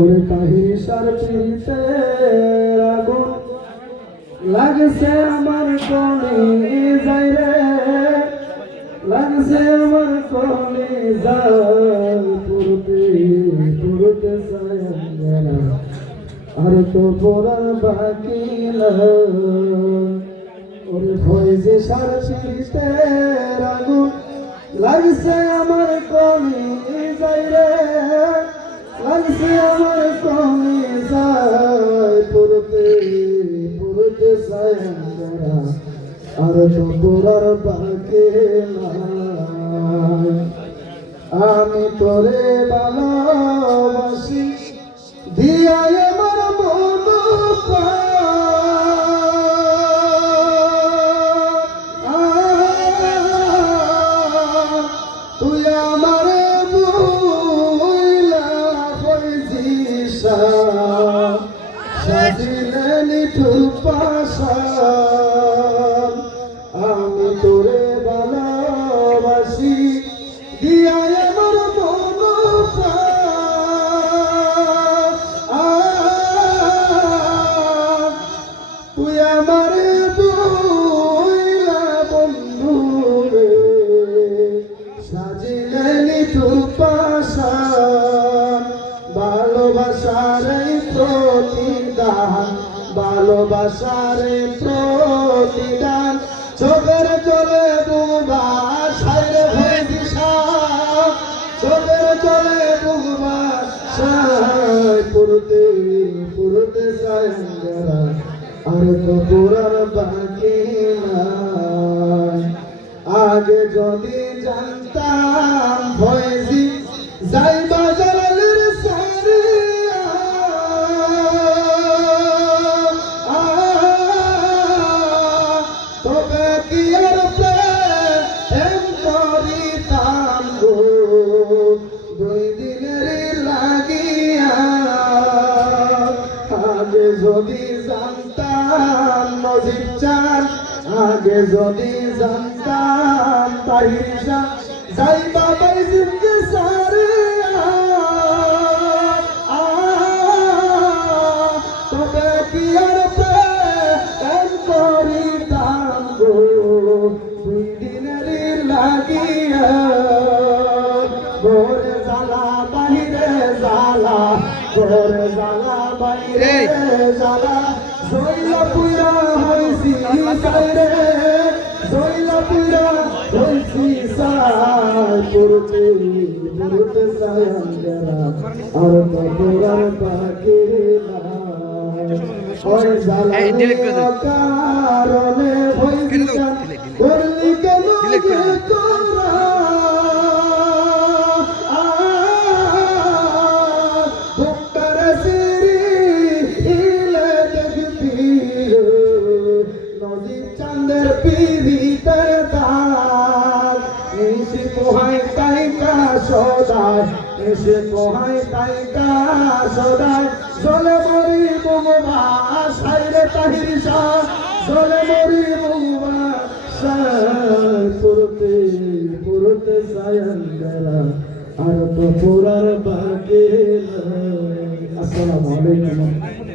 ওরে তাহিসার পিতে আগুন লাগছে আমার কলি যাই রে, লাগছে আমার কলি যাই পুরুতে পুরুতে সায়না আর তো পড়ার বাকি ওরে ফয়েজে সার পিতে আগুন লাগছে আমার কলি যাই রে, লাগছে আমার কলি যায় পুরুতে পুরুতে সায়না আর তো পড়ার বাকি আমি তোরে ভালোবাসি দিয়া আমার মন তুই আমার বুইলা হইছিস সাজিলে নিঠুর পাশা আমি তোরে ভালোবাসি দিয়া আমার মন তুই আমার বইলা বন্ধু রে সাজিলে নিঠুর পাশা ভালোবাসার প্রতিদান, ভালোবাসার প্রতিদান চোখের চলে বুবা সাইরে হয়ে দিশা, চোখের চলে বুবা সাই পুরুতে পুরুতে সায়ঙ্গরা আর তো পুরার বাকি নাই। আগে যদি জানতাম ভয়েছি যাই বাজারের সারে তবে কি আর প্রেম করিতাম গো দুই দিনের লাগিয়া। আগে যদি জানতাম নজির চান, আগে যদি জানতাম তাহিসা যাই বাবাই জিন্দে সারে তবে কি আর প্রেম করিতাম গো দুই দিনের লাগিয়া। ঘরে জ্বালা বাহিরে জ্বালা, ঘরে জ্বালা বাহিরে জ্বালা জইলা পুরা হইছি সাইরে, জইলা পুরা হইছি সাই পুরুতে পুরুতে সায়ঙ্গরা আর তো পুরার বাকি নাই। ওই জ্বালা কারণে হইছি করলি কেন তোরা চাঁদের পিড়িতের দাগ এসে পোহাই তাইকা সদায়, এসে পোহাই তাইকা সদায় চলে মরি বৌমা সাইরে তাহিসা, চলে মরি বৌমা সাই পুরুতে পুরুতে সায়ঙ্গরা আর তো পুরার বাকি। আসসালামু আলাইকুম।